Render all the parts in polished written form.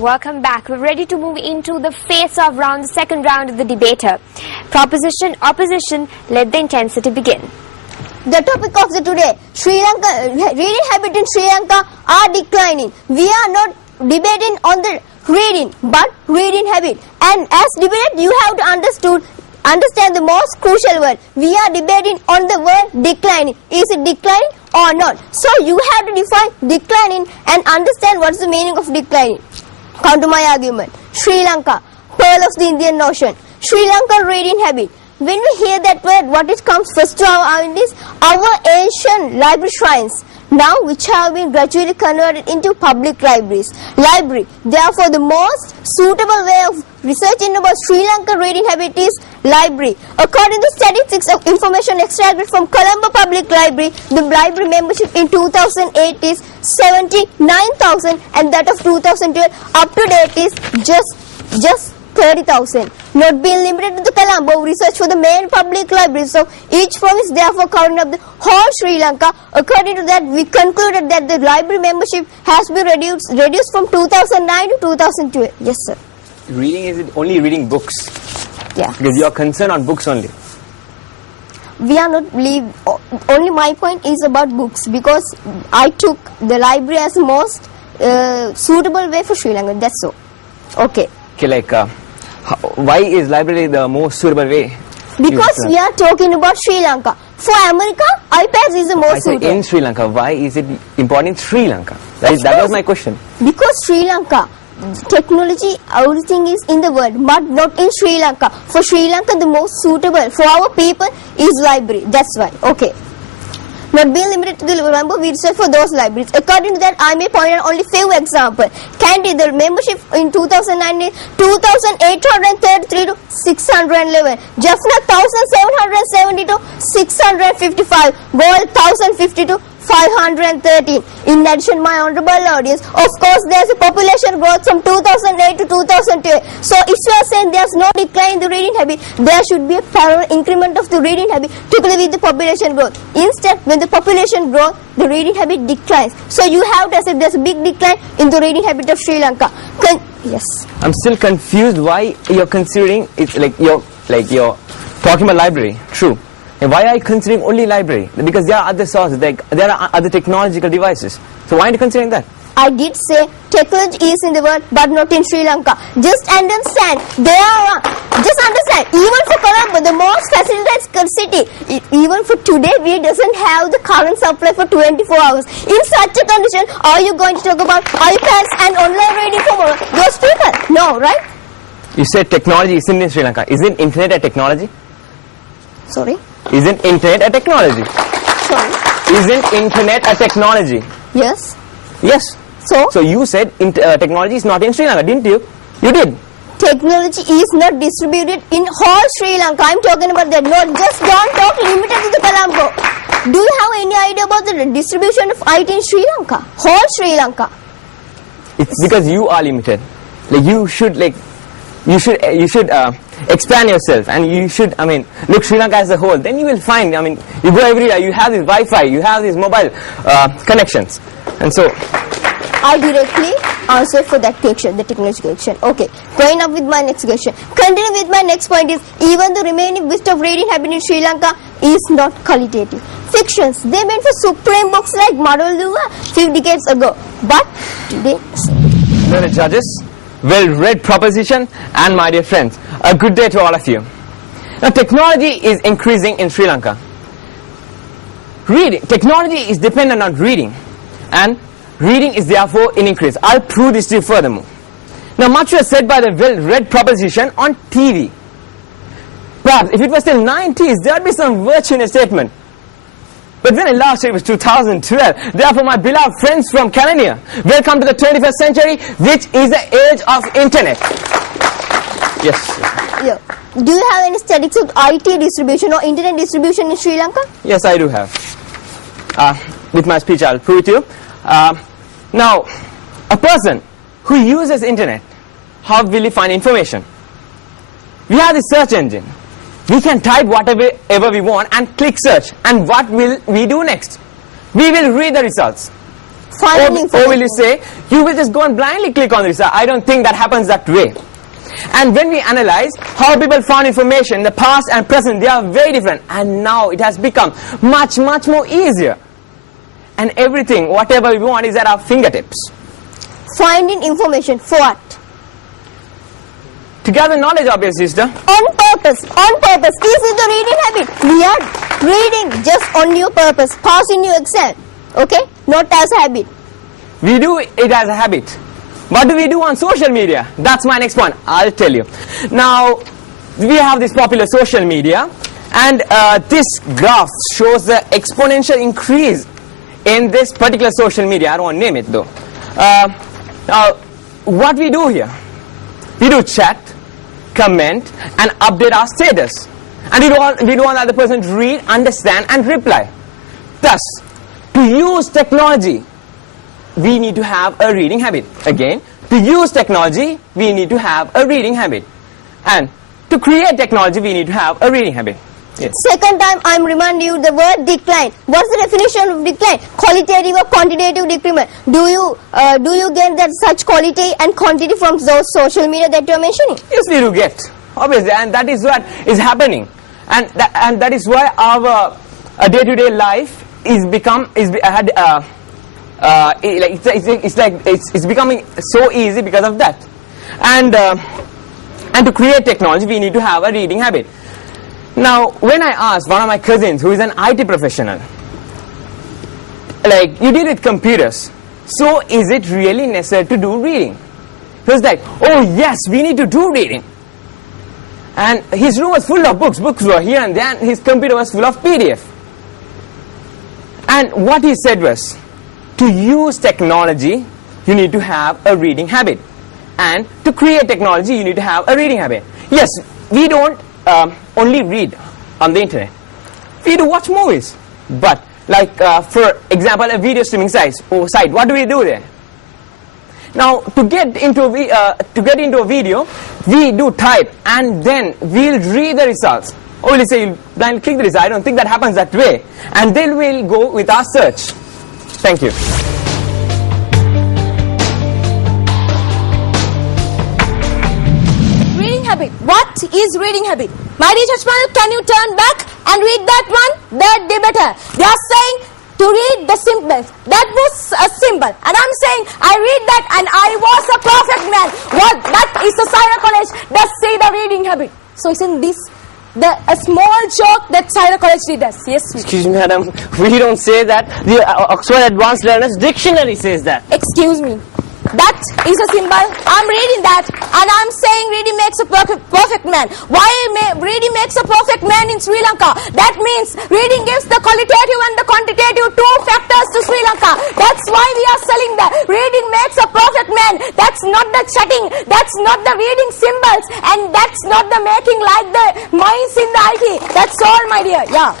Welcome back. We're ready to move into the face-off round, the second round of the debater. Proposition, opposition, let the intensity begin. The topic of the today, Sri Lanka, reading habit in Sri Lanka are declining. We are not debating on the reading, but reading habit. And as debated, you have to understand the most crucial word. We are debating on the word declining. Is it declining or not? So you have to define declining and understand what's the meaning of declining. Come to my argument. Sri Lanka, pearl of the Indian Ocean. Sri Lankan reading habit. When we hear that word, what it comes first to our mind is our ancient library shrines, now which have been gradually converted into public libraries. Library, therefore, the most suitable way of researching about Sri Lankan reading habit is library. According to statistics of information extracted from Colombo Public Library, the library membership in 2008 is 79,000 and that of 2012 up to date is just 30,000. Not being limited to the Colombo, research for the main public libraries of each province, therefore covering up the whole Sri Lanka. According to that, we concluded that the library membership has been reduced from 2009 to 2012. Yes, sir. Reading, is it only reading books? Yeah. Because you are concerned on books only. We are not only my point is about books, because I took the library as the most suitable way for Sri Lanka. That's so. Okay. Okay, like, why is library the most suitable way? Because we are talking about Sri Lanka. For America, iPads is the most suitable. In Sri Lanka, why is it important in Sri Lanka? That was my question. Because Sri Lanka, technology, everything is in the world, but not in Sri Lanka. For Sri Lanka, the most suitable for our people is library. That's why. Okay. Not being limited to the number, we research for those libraries. According to that, I may point out only few examples. Kandy, the membership in 2009 is 2,833 to 611. Jaffna, 1,770 to 655. Gold, 1,050 to 513. In addition, my honorable audience, of course, there's a population growth from 2008 to 2012. So, if you are saying there's no decline in the reading habit, there should be a parallel increment of the reading habit together with the population growth. Instead, when the population grows, the reading habit declines. So, you have to accept there's a big decline in the reading habit of Sri Lanka. Yes. I'm still confused why you're considering it's like you're talking about library. True. And why are you considering only library? Because there are other sources, like there are other technological devices. So why are you considering that? I did say technology is in the world, but not in Sri Lanka. Just understand, even for Colombo, the most facilitated city, even for today, we doesn't have the current supply for 24 hours. In such a condition, are you going to talk about iPads and online reading for those people? No, right? You said technology is in Sri Lanka. Isn't internet a technology? Sorry? Isn't internet a technology? Sorry? Isn't internet a technology? Yes. Yes. So you said technology is not in Sri Lanka, didn't you? You did. Technology is not distributed in whole Sri Lanka. I'm talking about that. No, just don't talk limited to the Colombo. Do you have any idea about the distribution of IT in Sri Lanka? Whole Sri Lanka. It's because you are limited. Like you should expand yourself, and you should, look Sri Lanka as a whole. Then you will find, you go everywhere, you have this Wi-Fi, you have these mobile connections. And so I directly answer for that question, the technological question. Okay, going up with my next question. Continuing with my next point is, even the remaining list of reading habit in Sri Lanka is not qualitative. Fictions, they meant for supreme books like Madhuluva 50 decades ago. But today, well, judges, well-read proposition, and my dear friends, a good day to all of you. Now, technology is increasing in Sri Lanka. Technology is dependent on reading, and reading is therefore in increase. I'll prove this to you furthermore. Now, much was said by the well-read proposition on TV. Perhaps if it was still 90s, there would be some virtue in a statement. But when I last said it was 2012, therefore my beloved friends from Canada, welcome to the 21st century, which is the age of internet. Yes. Yeah. Do you have any statistics of IT distribution or internet distribution in Sri Lanka? Yes, I do have. With my speech, I'll prove it to you. Now, a person who uses internet, how will he find information? We have the search engine. We can type whatever we want and click search. And what will we do next? We will read the results. Finding Or will you information. say, you will just go and blindly click on this? I don't think that happens that way. And when we analyze how people found information in the past and present, they are very different. And now it has become much, much more easier. And everything, whatever we want, is at our fingertips. Finding information for what? To gather knowledge, obviously, sister. On purpose. On purpose. This is the reading habit. We are reading just on your purpose. Passing your exam. Okay? Not as a habit. We do it as a habit. What do we do on social media? That's my next point. I'll tell you. Now, we have this popular social media, and this graph shows the exponential increase in this particular social media. I don't want to name it though. Now, what we do here? We do chat, comment, and update our status. And we don't want the other person to read, understand, and reply. Thus, to use technology, we need to have a reading habit. Again, to use technology, we need to have a reading habit. And to create technology, we need to have a reading habit. Yes. Second time, I'm reminding you the word decline. What's the definition of decline? Qualitative or quantitative decrement. Do you get that such quality and quantity from those social media that you are mentioning? Yes, we do get, obviously, and that is what is happening, and that is why our day-to-day life is it's becoming so easy because of that, and to create technology, we need to have a reading habit. Now, when I asked one of my cousins who is an IT professional, like, you deal with computers, so is it really necessary to do reading? He was like, oh yes, we need to do reading. And his room was full of books were here and there, and his computer was full of PDF. And what he said was, to use technology, you need to have a reading habit. And to create technology, you need to have a reading habit. Yes, we don't only read on the internet. We do watch movies. But, like, for example, a video streaming site, what do we do there? Now, to get into a video, we do type, and then we'll read the results. Or we'll say, blindly click the result. I don't think that happens that way. And then we'll go with our search. Thank you. Reading habit. What is reading habit? My dear Chashmal, can you turn back and read that one? The debater. They are saying to read the symbols. That was a symbol. And I'm saying, I read that and I was a perfect man. What? That is a Syra College that say the reading habit. So isn't this a small joke that Syra College did us? Yes, we. Excuse me, madam. We don't say that. The Oxford Advanced Learners Dictionary says that. Excuse me. That is a symbol. I'm reading that and I'm saying reading makes a perfect man. Why reading makes a perfect man in Sri Lanka? That means reading gives the qualitative and the quantitative two factors to Sri Lanka. That's why we are selling that. Reading makes a perfect man. That's not the chatting. That's not the reading symbols. And that's not the making like the minds in the IT. That's all, my dear. Yeah.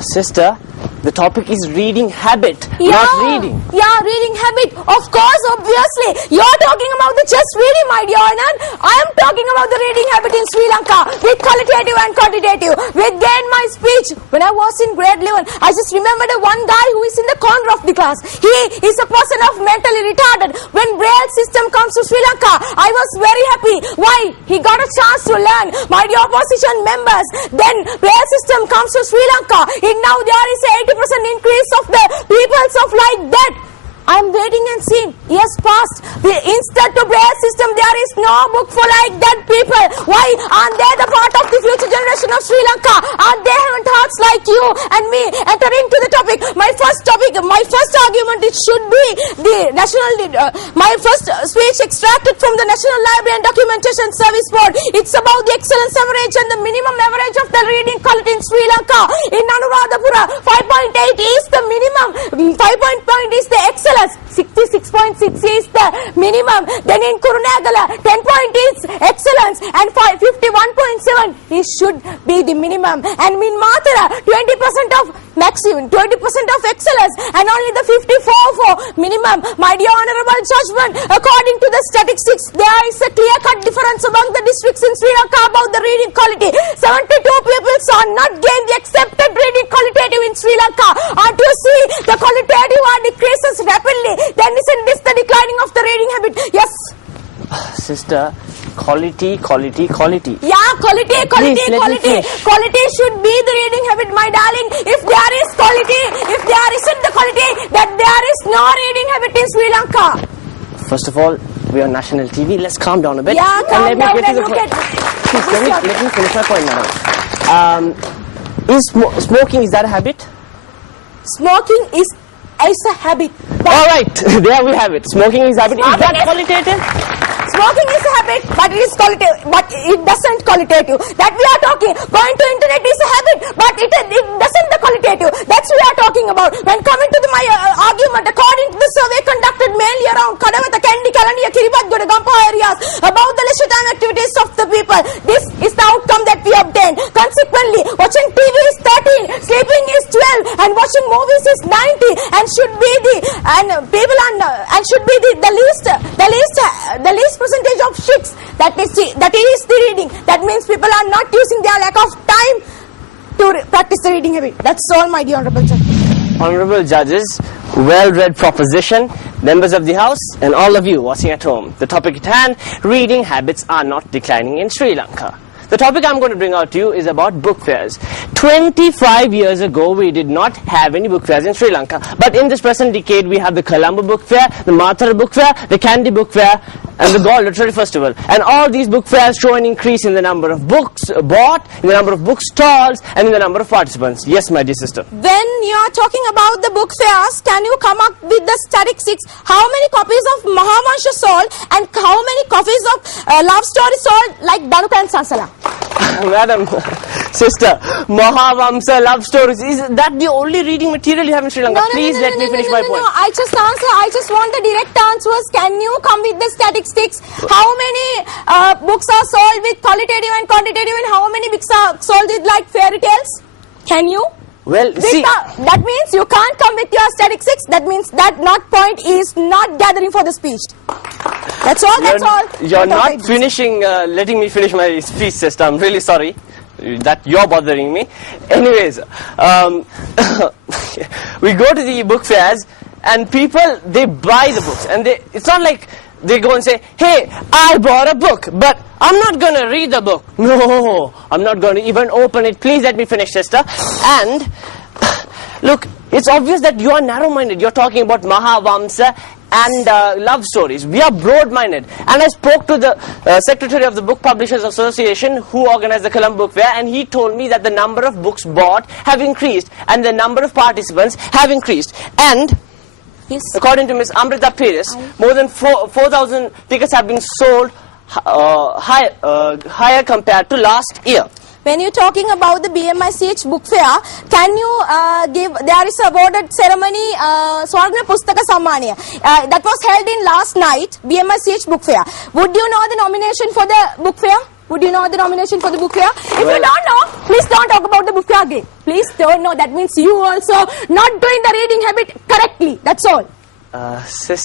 Sister, the topic is reading habit, not reading. Yeah, reading habit. Of course, obviously. You're talking about the just reading, my dear Anand. I am talking about the reading habit in Sri Lanka with qualitative and quantitative. With gain my speech. When I was in grade 11, I just remembered one guy who is in the corner of the class. He is a person of mentally retarded. When Braille system comes to Sri Lanka, I was very happy. Why? He got a chance to learn. My dear opposition members, then Braille system comes to Sri Lanka. And now there is a 80% increase of the peoples of like that. I'm waiting and seeing. Years passed. Instead to Braille system, there is no book for like that people. Why? Aren't they the part of the future generation of Sri Lanka? Aren't they having hearts like you and me? Entering to the topic. My first argument, it should be the national, my first speech extracted from the National Library and Documentation Service Board. It's about the excellence average and the minimum average of the reading quality in Sri Lanka. In Anuradhapura, 5.8 is the minimum. 5 point is the excellence. 66.6 is the minimum. Then in Kurunegala, 10 point is excellence, and 51.7 it should be the minimum. And in Mathura, 20% of maximum, 20% of excellence, and only the 54 for minimum. My dear honorable judgment, according to the statistics, there is a clear-cut difference among the districts in Sri Lanka about the reading quality. 72 pupils are not gained the accepted reading qualitative in Sri Lanka. And to see the qualitative are decreases rapidly, then isn't this the declining of the reading habit? Yes. Sister, quality. Yeah, quality. Please, let me finish. Quality should be the reading habit, my darling. If there is quality, if there isn't the quality, that there is no reading habit in Sri Lanka. First of all, we are on national TV. Let's calm down a bit. Yeah, calm let me down get to and the look point. at... Please, let me finish my point, madam. Is smoking, is that a habit? Smoking is a habit. All right, there we have it. Smoking is a habit. Is Smoking that is- qualitative? Smoking is a habit, but it is qualitative, but it doesn't qualitative. That we are talking. Going to internet is a habit, but it doesn't the qualitative. That's we are talking about. When coming to my argument, according to the survey conducted mainly around Kadawatha, Kandy, Kalandiya, Kiribati, Gampa areas about the leisure time activities of the people, this is the outcome that we obtained. Consequently, watching TV is 13, sleeping is 12, and watching movies is 90, and should be the least percentage of 6. That is the reading. That means people are not using their lack of time to practice the reading habit. That's all, my dear honorable judge. Honorable judges, well-read proposition, members of the House, and all of you watching at home. The topic at hand, reading habits are not declining in Sri Lanka. The topic I'm going to bring out to you is about book fairs. 25 years ago, we did not have any book fairs in Sri Lanka. But in this present decade, we have the Colombo Book Fair, the Mathura Book Fair, the Kandy Book Fair, and the Galle Literary Festival. And all these book fairs show an increase in the number of books bought, in the number of book stalls, and in the number of participants. Yes, my dear sister. When you are talking about the book fairs, can you come up with the statistics? How many copies of Mahavansha sold, and how many copies of love story sold, like Dhanuka and Sansala? Madam, sister, Mahavamsa, love stories, is that the only reading material you have in Sri Lanka? Please let me finish my point. No, I just want the direct answers. Can you come with the statistics? How many books are sold with qualitative and quantitative, and how many books are sold with like fairy tales? Can you? Well, see, That means you can't come with your statistics. That means that not point is not gathering for the speech. That's all. you're not finishing, letting me finish my speech, sister. I'm really sorry that you're bothering me. Anyways, we go to the book fairs, and people, they buy the books, and it's not like they go and say, hey, I bought a book, but I'm not going to read the book. No, I'm not going to even open it. Please let me finish, sister. And look, it's obvious that you are narrow-minded. You're talking about Mahavamsa and love stories. We are broad-minded. And I spoke to the secretary of the Book Publishers Association, who organized the Colombo Book Fair, and he told me that the number of books bought have increased, and the number of participants have increased. And Yes. according to Ms. Amrita Pires, more than 4,000 tickets have been sold higher compared to last year. When you're talking about the BMICH book fair, can you there is a awarded ceremony, Swarna Pustaka Sammaniya, that was held in last night, BMICH book fair. Would you know the nomination for the book fair? Would you know the nomination for the book fair? If you don't know, please don't talk about the book fair again. Please don't know. That means you also not doing the reading habit correctly. That's all. Sister.